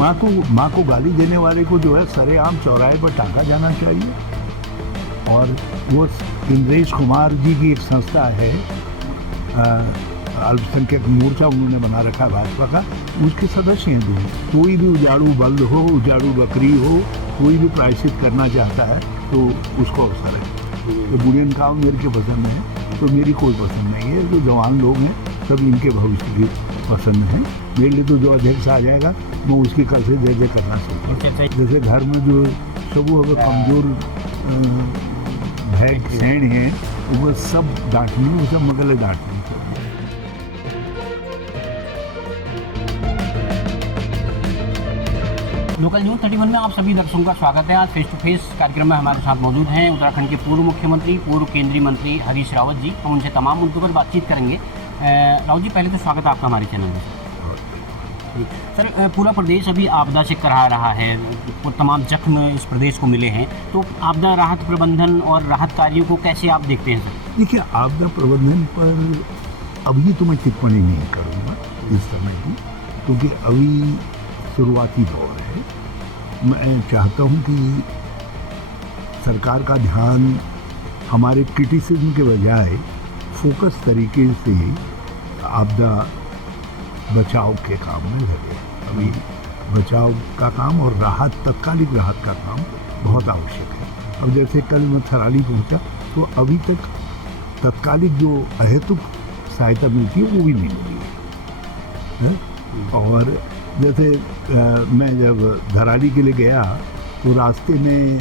माँ को गाली देने वाले को जो है सरेआम चौराहे पर टांगा जाना चाहिए। और वो इंद्रेश कुमार जी की एक संस्था है, अल्पसंख्यक मोर्चा उन्होंने बना रखा भाजपा का, उसके सदस्य हैं दोनों। कोई भी उजाड़ू बल्द हो, उजाड़ू बकरी हो, कोई भी प्रायश्चित करना चाहता है तो उसको अवसर है। तो बुढ़ियन काम मेरे के पसंद है, तो मेरी कोई पसंद नहीं है। जो जवान लोग हैं सब इनके भविष्य की पसंद है। मेरे लिए तो जो अध्यक्ष आ जाएगा मैं उसकी कल से जय जय करना चाहता हूँ। जैसे घर में जो सब अगर कमजोर भैग सैन हैं वो सब डांटनी, वो सब मगले डांटनी। लोकल न्यूज़ 31 में आप सभी दर्शकों का स्वागत है। आज फेस टू फेस कार्यक्रम में हमारे साथ मौजूद हैं उत्तराखंड के पूर्व मुख्यमंत्री, पूर्व केंद्रीय मंत्री हरीश रावत जी। हम उनसे तमाम मुद्दों पर बातचीत करेंगे। रावत जी, पहले तो स्वागत है आपका हमारे चैनल में। सर, पूरा प्रदेश अभी आपदा से कराह रहा है, तमाम जख्म इस प्रदेश को मिले हैं, तो आपदा राहत प्रबंधन और राहत कार्यों को कैसे आप देखते हैं सर? देखिए, आपदा प्रबंधन पर अभी तो मैं टिप्पणी नहीं करूँगा इस समय की, क्योंकि अभी शुरुआती दौर है। मैं चाहता हूं कि सरकार का ध्यान हमारे क्रिटिसिज्म के बजाय फोकस तरीके से आपदा बचाव के काम में लगे। अभी बचाव का काम और राहत, तत्कालिक राहत का काम बहुत आवश्यक है। अब जैसे कल मैं थराली पहुंचा तो अभी तक तत्कालिक जो अहेतुक सहायता मिलती है वो भी नहीं मिली है। और जैसे मैं जब धराली के लिए गया तो रास्ते में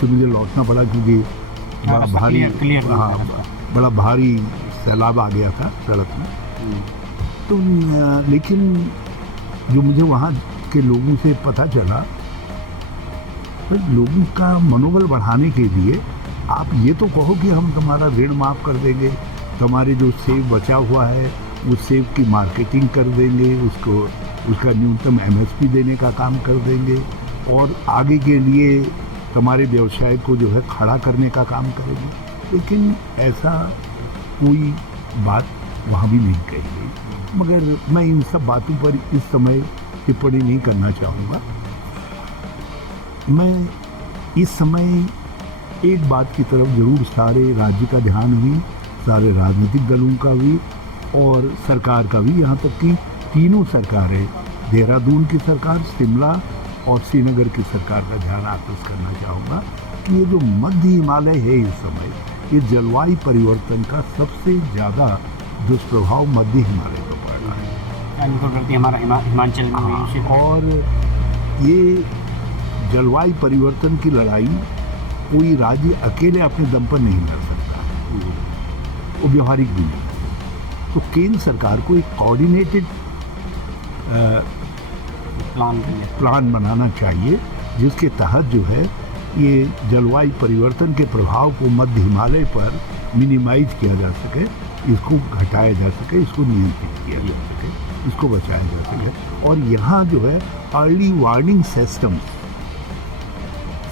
से मुझे लौटना पड़ा, क्योंकि बड़ा भारी सैलाब आ गया था सड़क में। तो लेकिन जो मुझे वहाँ के लोगों से पता चला, तो लोगों का मनोबल बढ़ाने के लिए आप ये तो कहो कि हम तुम्हारा ऋण माफ़ कर देंगे, तुम्हारे जो सेब बचा हुआ है उस सेब की मार्केटिंग कर देंगे, उसका न्यूनतम MSP देने का काम कर देंगे, और आगे के लिए तुम्हारे व्यवसाय को जो है खड़ा करने का काम करेंगे। लेकिन ऐसा कोई बात वहाँ भी नहीं कही गई। मगर मैं इन सब बातों पर इस समय टिप्पणी नहीं करना चाहूँगा। मैं इस समय एक बात की तरफ जरूर सारे राज्य का ध्यान भी, सारे राजनीतिक दलों का भी और सरकार का भी, यहाँ तक कि तीनों सरकारें, देहरादून की सरकार, शिमला और श्रीनगर की सरकार का ध्यान आकृष्ट करना चाहूँगा कि ये जो मध्य हिमालय है इस समय, ये जलवायु परिवर्तन का सबसे ज़्यादा दुष्प्रभाव मध्य हिमालय पर पड़ रहा है। हमारा हिमाचल में और ये जलवायु परिवर्तन की लड़ाई कोई राज्य अकेले अपने दम पर नहीं लड़ सकता, वो व्यवहारिक भी नहीं। तो केंद्र सरकार को एक कोऑर्डिनेटेड प्लान बनाना चाहिए, जिसके तहत जो है ये जलवायु परिवर्तन के प्रभाव को मध्य हिमालय पर मिनिमाइज किया जा सके, इसको घटाया जा सके, इसको नियंत्रित किया जा सके, इसको बचाया जा सके। और यहाँ जो है अर्ली वार्निंग सिस्टम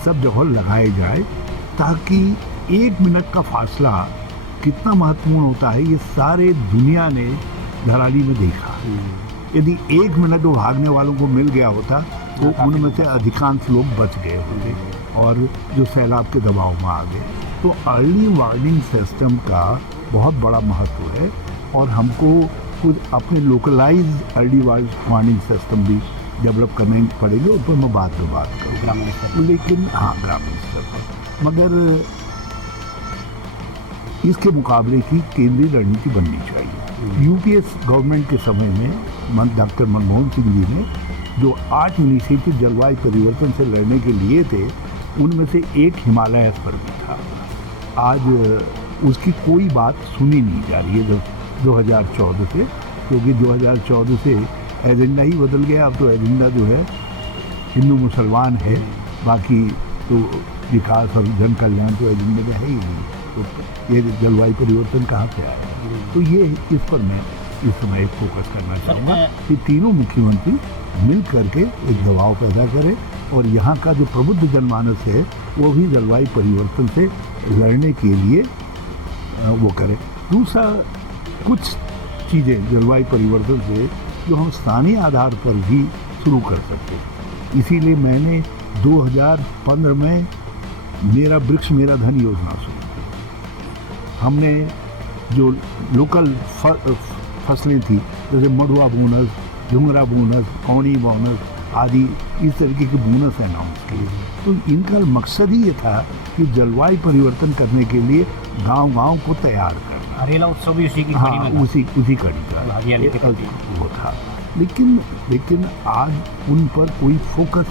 सब जगह लगाए जाए, ताकि 1 मिनट का फासला कितना महत्वपूर्ण होता है ये सारे दुनिया ने धराली में देखा। यदि 1 मिनट वो भागने वालों को मिल गया होता तो उनमें से अधिकांश लोग बच गए होते और जो सैलाब के दबाव में आ गए। तो अर्ली वार्निंग सिस्टम का बहुत बड़ा महत्व है और हमको कुछ अपने लोकलाइज अर्ली वार्निंग सिस्टम भी डेवलप करने पड़ेंगे। उस पर मैं बात करूँगा, लेकिन हाँ, ग्रामीण स्तर पर। मगर इसके मुकाबले की केंद्रीय रणनीति बननी चाहिए। यूपीएस गवर्नमेंट के समय में डॉक्टर मनमोहन सिंह जी ने जो 8 इनिशिएटिव जलवायु परिवर्तन से लड़ने के लिए थे, उनमें से एक हिमालय पर भी था। आज उसकी कोई बात सुनी नहीं जा रही है जब 2014 से, क्योंकि 2014 से एजेंडा ही बदल गया। अब तो एजेंडा जो है हिंदू मुसलमान है, बाकी तो विकास और जन कल्याण तो एजेंडे में है ही नहीं। तो ये जलवायु परिवर्तन कहाँ से आया? तो ये इस पर मैं इस समय फोकस करना चाहूँगा कि तीनों मुख्यमंत्री मिल करके एक दबाव पैदा करें और यहाँ का जो प्रबुद्ध जनमानस है वो भी जलवायु परिवर्तन से लड़ने के लिए वो करें। दूसरा, कुछ चीज़ें जलवायु परिवर्तन से जो हम स्थानीय आधार पर भी शुरू कर सकते। इसीलिए मैंने 2015 में मेरा वृक्ष मेरा धन योजना शुरू की। हमने जो लोकल फसलें थी जैसे मड़ुआ बोनस, झुंगरा बोनस, कौनी बोनस आदि इस तरीके के बोनस अनाउंस किए। तो इनका मकसद ही ये था कि जलवायु परिवर्तन करने के लिए गांव-गांव को तैयार करना। हरेला उत्सव भी उसी की कड़ी में था। उसी कड़ी का हरियाली के प्रति वो था। लेकिन आज उन पर कोई फोकस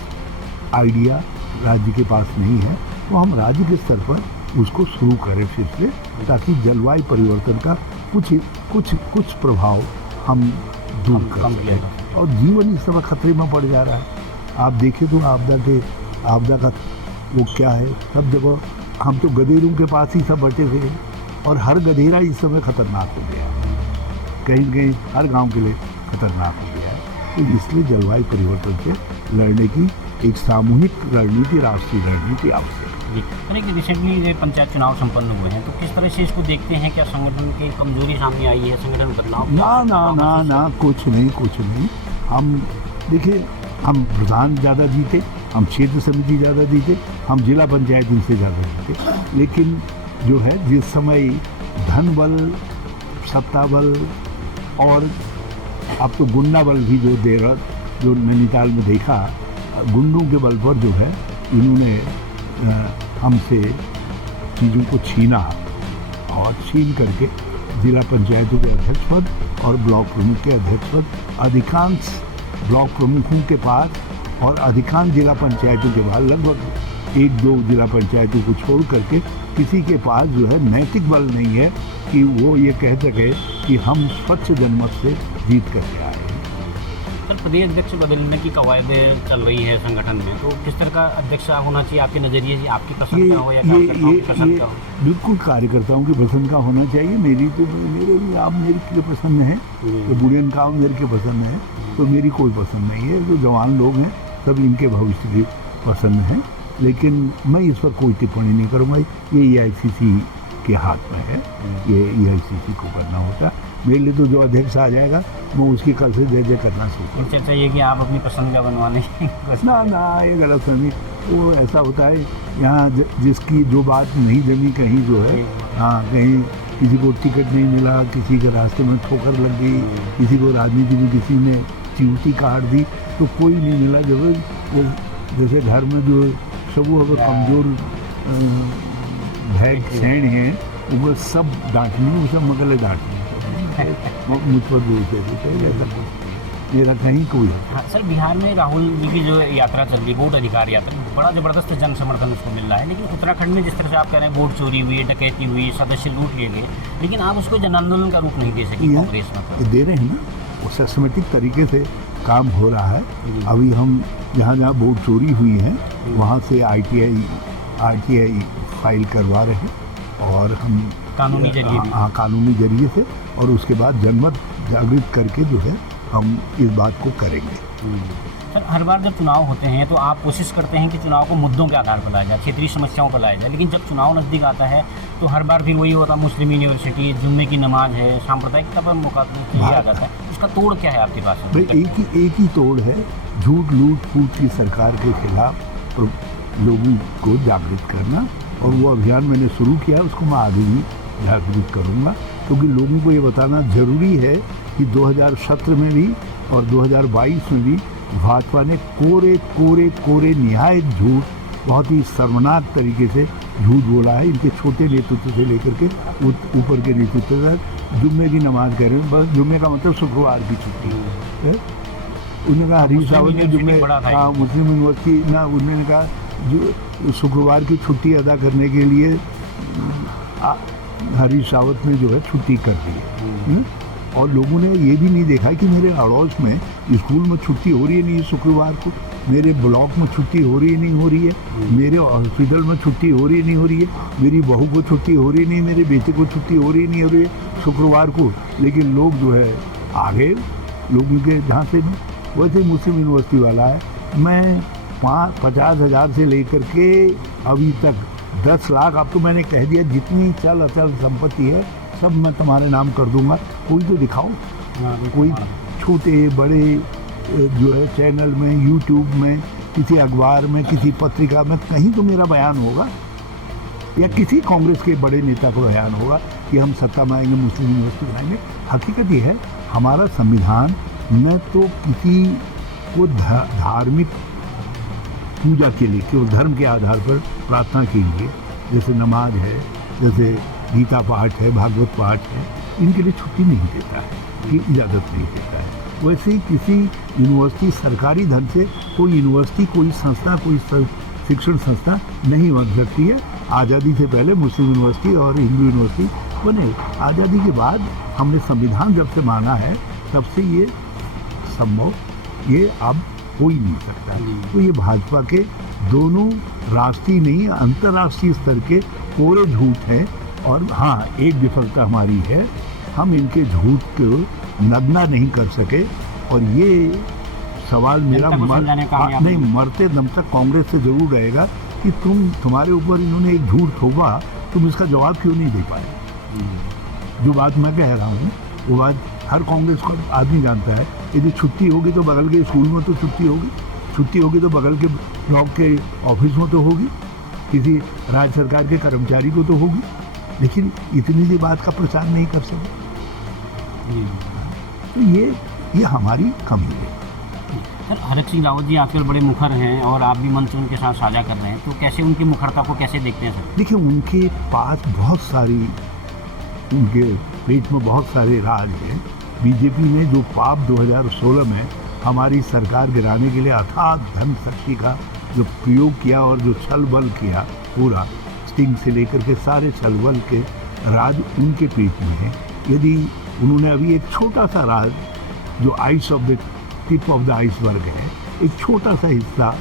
आइडिया राज्य के पास नहीं है, तो हम राज्य के स्तर पर उसको शुरू करें फिर से, ताकि जलवायु परिवर्तन का कुछ प्रभाव हम दूर कर सकें। और जीवन इस समय खतरे में पड़ जा रहा है। आप देखें तो आपदा का वो क्या है, सब जगह हम तो गधेरों के पास ही सब बटे थे, और हर गधेरा इस समय खतरनाक हो गया, कहीं कहीं हर गांव के लिए खतरनाक हो गया है। तो इसलिए जलवायु परिवर्तन से लड़ने की एक सामूहिक रणनीति, राष्ट्रीय रणनीति आवश्यक है। सर, रिसेंटली पंचायत चुनाव संपन्न हुए हैं, तो किस तरह से इसको देखते हैं? क्या संगठन की कमजोरी सामने आई है, संगठन बदलाव? ना, कुछ नहीं। हम देखिए, हम प्रधान ज़्यादा जीते, हम क्षेत्र समिति ज़्यादा जीते, हम जिला पंचायत इनसे ज़्यादा जीते, लेकिन जो है जिस समय धन बल, सत्ता बल और अब तो गुंडा बल भी जो नैनीताल में देखा, गुंडों के बल पर जो है इन्होंने हमसे चीज़ों को छीना, और छीन करके जिला पंचायतों के अध्यक्ष पद और ब्लॉक प्रमुख के अध्यक्ष पद अधिकांश ब्लॉक प्रमुखों के पास और अधिकांश जिला पंचायतों के पास, लगभग 1-2 जिला पंचायतों को छोड़ करके किसी के पास जो है नैतिक बल नहीं है कि वो ये कह सके कि हम स्वच्छ जनमत से जीत करके आए। सर, प्रदेश अध्यक्ष बदलने की कवायदें चल रही है संगठन में, तो किस तरह का अध्यक्ष होना चाहिए आपके नज़रिए से? आपकी पसंद का हो या कार्यकर्ताओं की पसंद का हो? बिल्कुल कार्यकर्ताओं की पसंद का होना चाहिए। मेरी के पसंद है, तो बुढ़ियन काम मेरे के पसंद है, तो मेरी कोई पसंद नहीं है। जो जवान लोग हैं सब इनके भविष्य की पसंद है, लेकिन मैं इस पर कोई टिप्पणी नहीं करूँगा। ये EICC के हाथ में है, ये EICC को करना होता है। मेरे लिए तो जो अध्यक्ष आ जाएगा मैं उसकी कल से जय करना शुरू। चर्चा ये कि आप अपनी पसंद का बनवाने ना, ये गलत फहमी। वो ऐसा होता है यहाँ जिसकी जो बात नहीं जमी, कहीं जो है कहीं किसी को टिकट नहीं मिला, किसी के रास्ते में ठोकर लग गई, किसी को राजनीति में किसी ने चिमटी काट दी, तो कोई नहीं मिला। जब जैसे घर में जो सब अगर कमज़ोर भैग सैन हैं, वो सब डांटने, वो सब मगले डांटने मुझ पर मेरा कहीं कोई है। हाँ सर, बिहार में राहुल जी की जो यात्रा चल रही है, वोट अधिकार यात्रा, बड़ा ज़बरदस्त जन समर्थन उसको मिल रहा है। लेकिन उत्तराखंड में जिस तरह से आप कह रहे हैं वोट चोरी हुई, डकैती हुई, सदस्य लूट लिए गए, लेकिन आप उसको जन आंदोलन का रूप नहीं दे सके कांग्रेस में। दे रहे हैं ना, वो सिस्टमेटिक तरीके से काम हो रहा है। अभी हम जहाँ वोट चोरी हुई है वहाँ से RTI फाइल करवा रहे हैं, और हम कानूनी जरिए से, और उसके बाद जनमत जागृत करके जो है हम इस बात को करेंगे। सर, हर बार जब चुनाव होते हैं तो आप कोशिश करते हैं कि चुनाव को मुद्दों के आधार पर लाया जाए, क्षेत्रीय समस्याओं पर लाया जाए, लेकिन जब चुनाव नज़दीक आता है तो हर बार फिर वही होता है, मुस्लिम यूनिवर्सिटी, जुम्मे की नमाज है, सांप्रदायिकता पर मुकाबला आ जाता है। उसका तोड़ क्या है आपके पास? भाई एक ही तोड़ है, झूठ लूट फूट की सरकार के खिलाफ लोगों को जागृत करना, और वो अभियान मैंने शुरू किया, उसको मैं आगे भी जागृत करूँगा, क्योंकि लोगों को ये बताना ज़रूरी है कि 2017 में भी और 2022 में भी भाजपा ने कोरे निहायत झूठ, बहुत ही शर्मनाक तरीके से झूठ बोला है। इनके छोटे नेतृत्व से लेकर के ऊपर के नेतृत्व तक जुम्मे की नमाज कह रहे हैं, बस जुम्मे का मतलब शुक्रवार की छुट्टी है। उन्होंने कहा हरीश रावत ने जुम्मे मुस्लिम यूनिवर्सिटी ना, उन्होंने कहा जो शुक्रवार की छुट्टी अदा करने के लिए हरीश रावत ने जो है छुट्टी कर दी है। और लोगों ने ये भी नहीं देखा कि मेरे अड़ोस में स्कूल में छुट्टी हो रही है नहीं शुक्रवार को, मेरे ब्लॉक में छुट्टी हो रही है नहीं हो रही है, मेरे हॉस्पिटल में छुट्टी हो रही है नहीं हो रही है, मेरी बहू को छुट्टी हो रही नहीं, मेरे बेटे को छुट्टी हो रही नहीं हो रही है शुक्रवार को। लेकिन लोग जो है आगे लोगों के जहाँ से वैसे मुस्लिम यूनिवर्सिटी वाला है, मैं 50,000 से लेकर के अभी तक 10 लाख, अब तो मैंने कह दिया जितनी चल अचल संपत्ति है सब मैं तुम्हारे नाम कर दूंगा, कोई तो दिखाओ, कोई छोटे बड़े जो है चैनल में, यूट्यूब में, किसी अखबार में, किसी पत्रिका में कहीं तो मेरा बयान होगा, या किसी कांग्रेस के बड़े नेता को बयान होगा कि हम सत्ता में आएंगे, मुस्लिम यूनिवर्सिटी बनाएंगे। हकीकत ये है, हमारा संविधान न तो किसी को धार्मिक पूजा के लिए, केवल धर्म के आधार पर प्रार्थना के लिए, जैसे नमाज है, जैसे गीता पाठ है, भागवत पाठ है, इनके लिए छुट्टी नहीं देता है, कि इजाज़त नहीं देता है। वैसे ही किसी यूनिवर्सिटी सरकारी धन से कोई यूनिवर्सिटी, कोई संस्था, कोई शिक्षण संस्था नहीं बन सकती है। आज़ादी से पहले मुस्लिम यूनिवर्सिटी और हिंदू यूनिवर्सिटी बने। आज़ादी के बाद हमने संविधान जब से माना है, तब से ये संभव, ये अब हो ही नहीं सकता। तो ये भाजपा के दोनों राष्ट्रीय नहीं, अंतर्राष्ट्रीय स्तर के कोरे झूठ हैं। और हाँ, एक विफलता हमारी है, हम इनके झूठ को नगना नहीं कर सके। और ये सवाल मेरा नहीं, मरते दम तक कांग्रेस से जरूर रहेगा कि तुम्हारे ऊपर इन्होंने एक झूठ थोपा, तुम इसका जवाब क्यों नहीं दे पाए। जो बात मैं कह रहा हूँ वो बात हर कांग्रेस का आदमी जानता है। यदि छुट्टी होगी तो बगल के स्कूल में तो छुट्टी होगी, छुट्टी होगी तो बगल के ब्लॉक के ऑफिस में तो होगी, किसी राज्य सरकार के कर्मचारी को तो होगी, लेकिन इतनी सी बात का प्रचार नहीं कर सकते। तो ये हमारी कमी है। सर, हरक सिंह रावत जी आजकल बड़े मुखर हैं और आप भी मंच उनके साथ साझा कर रहे हैं, तो कैसे उनकी मुखरता को कैसे देखते हैं सर? देखिए, उनके पास बहुत सारी, उनके पेट में बहुत सारे राज हैं। बीजेपी ने जो पाप 2016 में हमारी सरकार गिराने के लिए अथाह धन शक्ति का जो प्रयोग किया और जो छल बल किया, पूरा स्टिंग से लेकर के सारे छल बल के राज उनके पेट में है। यदि उन्होंने अभी एक छोटा सा राज, जो ice of the tip of the iceberg है, एक छोटा सा हिस्सा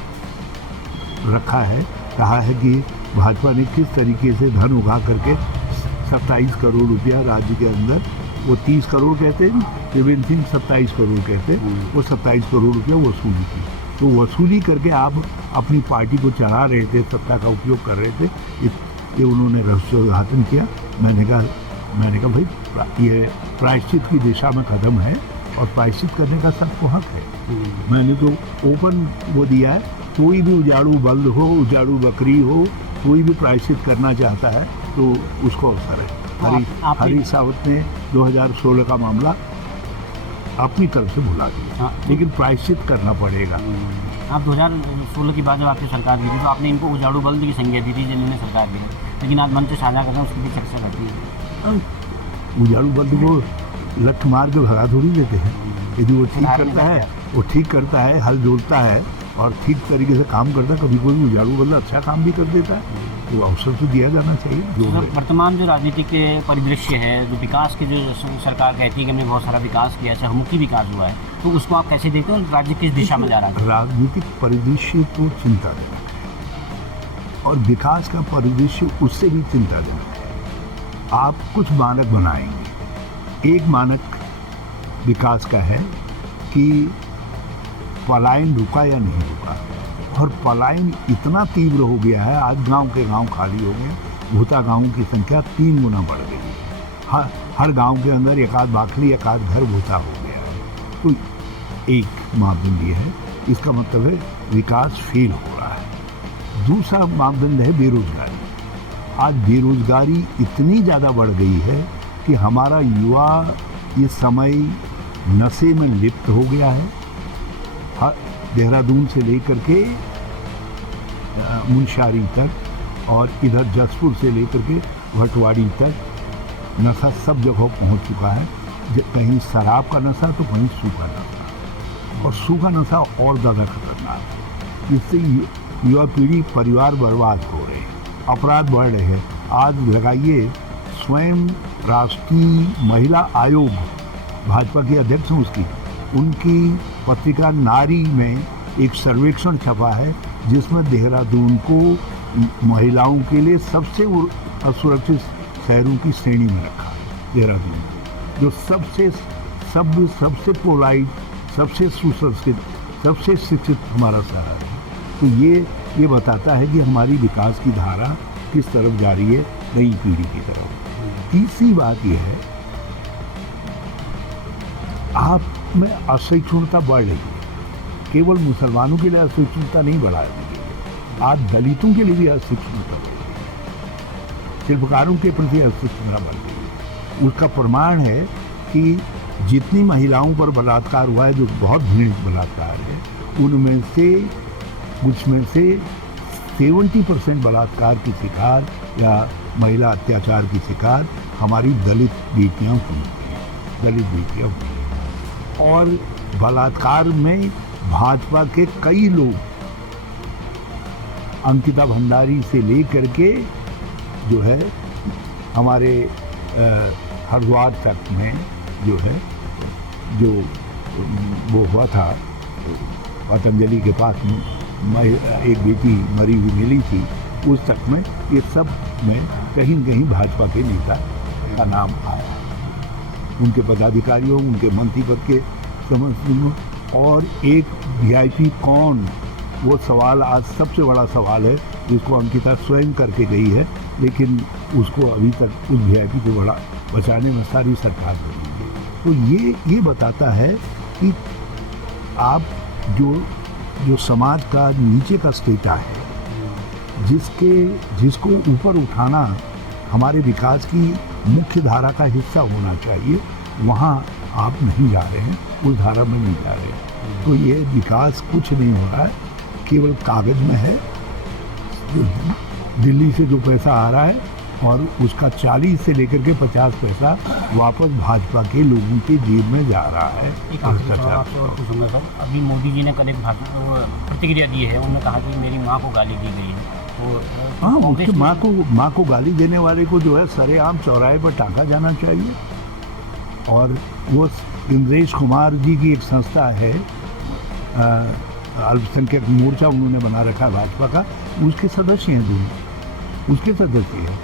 रखा है, कहा है कि भाजपा ने किस तरीके से धन उगा करके 27 करोड़ रुपया राज्य के अंदर, वो 30 करोड़ कहते हैं, त्रिवेंद्र सिंह 27 करोड़ कहते हैं, वो 27 करोड़ रुपया वसूली की। तो वसूली करके आप अपनी पार्टी को चला रहे थे, सत्ता का उपयोग कर रहे थे, ये उन्होंने रहस्योद्घाटन किया। मैंने कहा भाई, ये प्रायश्चित की दिशा में कदम है और प्रायश्चित करने का सबको हक है। मैंने तो ओपन वो दिया है, कोई भी उजाड़ू बल्द हो, उजाड़ू बकरी हो, कोई भी प्रायश्चित करना चाहता है तो उसको अवसर है। हरी सावत ने 2016 का मामला अपनी तरफ से भुला दिया, लेकिन प्रायश्चित करना पड़ेगा। आप 2016 की बात जब आपकी सरकार दी थी तो आपने इनको उजाड़ू बल्द की संज्ञा दी थी जिन्होंने सरकार दी, लेकिन आज मंच साझा कर रहे हैं, उसकी भी चर्चा रहती है। उजाड़ू बल्द को लठ मार के भगा थोड़ी देते हैं। यदि वो ठीक करता है, वो ठीक करता है, हल जोड़ता है और ठीक तरीके से काम करता है, कभी कोई उजाड़ू बल्द अच्छा काम भी कर देता है, तो अवसर तो दिया जाना चाहिए। जो वर्तमान जो राजनीतिक परिदृश्य है, जो विकास की जो सरकार कहती है कि हमने बहुत सारा विकास किया, बहुमुखी विकास हुआ है, तो उसको आप कैसे देखते हो? राज्य किस दिशा में जा रहा है? राजनीतिक परिदृश्य तो चिंताजनक है और विकास का परिदृश्य उससे भी चिंताजनक है। आप कुछ मानक बनाएंगे। एक मानक विकास का है कि पलायन रुका या नहीं रुका, और पलायन इतना तीव्र हो गया है, आज गांव के गांव खाली हो गए, भूता गांवों की संख्या 3 गुना बढ़ गई है। हर गांव के अंदर एक आध बाखली, एक आध घर भूता हो गया है। तो एक मापदंड ये है, इसका मतलब है विकास फेल हो रहा है। दूसरा मापदंड है बेरोजगारी। आज बेरोजगारी इतनी ज़्यादा बढ़ गई है कि हमारा युवा इस समय नशे में लिप्त हो गया है। देहरादून से लेकर के मुंशारी तक और इधर जसपुर से लेकर के भटवाड़ी तक नशा सब जगह पहुंच चुका है। कहीं शराब का नशा तो कहीं सूखा नशा, और सूखा नशा और ज़्यादा खतरनाक है। इससे युवा पीढ़ी, परिवार बर्बाद हो रहे हैं, अपराध बढ़ रहे हैं। आज लगाइए, स्वयं राष्ट्रीय महिला आयोग, भाजपा की अध्यक्ष हैं उनकी पत्रिका नारी में एक सर्वेक्षण छपा है जिसमें देहरादून को महिलाओं के लिए सबसे असुरक्षित शहरों की श्रेणी में रखा है। देहरादून जो सबसे सभ्य, सबसे पोलाइट, सबसे सुसंस्कृत, सबसे शिक्षित हमारा शहर है। तो ये बताता है कि हमारी विकास की धारा किस तरफ जा रही है, नई पीढ़ी की तरफ। तीसरी बात यह है, आप में असहिष्णुता बढ़ रही है। केवल मुसलमानों के लिए असहिष्णुता नहीं बढ़ाने के लिए, आज दलितों के लिए भी असहिष्णुता बढ़ गई, शिल्पकारों के प्रति असहिष्णुता बढ़ गई। उसका प्रमाण है कि जितनी महिलाओं पर बलात्कार हुआ है, जो बहुत घृणित बलात्कार है, उसमें से 70% बलात्कार की शिकार या महिला अत्याचार की शिकार हमारी दलित बेटियां हुई हैं। और बलात्कार में भाजपा के कई लोग, अंकिता भंडारी से लेकर के जो है हमारे हरिद्वार तक में जो है, जो वो हुआ था पतंजलि के पास एक बेटी मरी हुई मिली थी, उस तक में ये सब में कहीं न कहीं भाजपा के नेता का नाम आया, उनके पदाधिकारियों, उनके मंत्री पद के समझ। और एक वीआईपी कौन, वो सवाल आज सबसे बड़ा सवाल है, जिसको अंकिता स्वयं करके गई है, लेकिन उसको अभी तक उस वीआईपी को बचाने में सारी सरकार लगी है। तो ये बताता है कि आप जो समाज का नीचे का स्टेटा है, जिसको ऊपर उठाना हमारे विकास की मुख्य धारा का हिस्सा होना चाहिए, वहाँ आप नहीं जा रहे हैं, उस धारा में नहीं जा रहे हैं। तो ये विकास कुछ नहीं हो रहा है, केवल कागज में है। दिल्ली से जो पैसा आ रहा है और उसका 40 से लेकर के 50 पैसा वापस भाजपा के लोगों के जेब में जा रहा है। एक आखिरी सवाल आपसे और पूछूंगा सर, अभी मोदी जी ने कल एक प्रतिक्रिया दी है, उन्होंने कहा कि मेरी माँ को गाली दी गई है, तो हाँ, उसकी माँ को गाली देने वाले को जो है सरेआम चौराहे पर टाँका जाना चाहिए। और वो इंद्रेश कुमार जी की एक संस्था है, अल्पसंख्यक मोर्चा उन्होंने बना रखा है भाजपा का, उसके सदस्य हैं दोनों, उसके सदस्य हैं।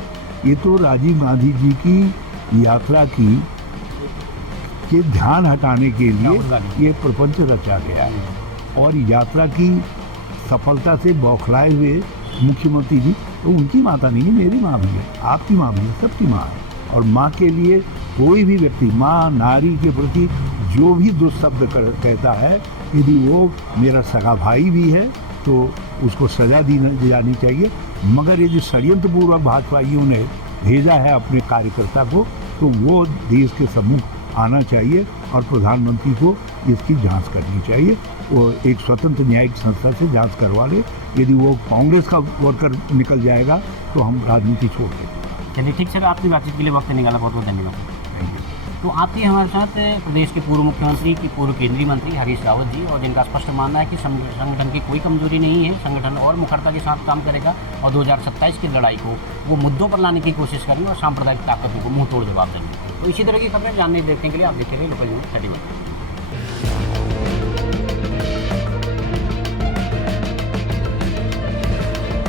ये तो राजीव गांधी जी की यात्रा के ध्यान हटाने के लिए ये प्रपंच रचा गया है। और यात्रा की सफलता से बौखलाए हुए मुख्यमंत्री जी, तो उनकी माता नहीं है, मेरी माँ भी है, आपकी माँ भी है, सबकी माँ है। और माँ के लिए कोई भी व्यक्ति, माँ नारी के प्रति जो भी दुष्शब्द कहता है, यदि वो मेरा सगा भाई भी है तो उसको सजा दी जानी चाहिए। मगर ये जो षड्यंत्रपूर्वक भाजपाइयों ने भेजा है अपने कार्यकर्ता को, तो वो देश के सम्मुख आना चाहिए और प्रधानमंत्री को इसकी जांच करनी चाहिए। वो एक स्वतंत्र न्यायिक संस्था से जांच करवा ले। यदि वो कांग्रेस का वर्कर निकल जाएगा तो हम राजनीति छोड़ देंगे। चलिए ठीक सर, आपकी बातचीत के लिए वक्त निकाला, बहुत बहुत धन्यवाद। तो आपकी हमारे साथ प्रदेश के पूर्व मुख्यमंत्री की पूर्व केंद्रीय मंत्री हरीश रावत जी, और जिनका स्पष्ट मानना है कि संगठन की कोई कमजोरी नहीं है, संगठन और मुखरता के साथ काम करेगा और 2027 की लड़ाई को वो मुद्दों पर लाने की कोशिश करेंगे और सांप्रदायिक ताकतों को मुंह तोड़ जवाब देंगे। तो इसी तरह की खबरें जानने देखने के लिए आप देखते रहिए लोकल न्यूज़ 31।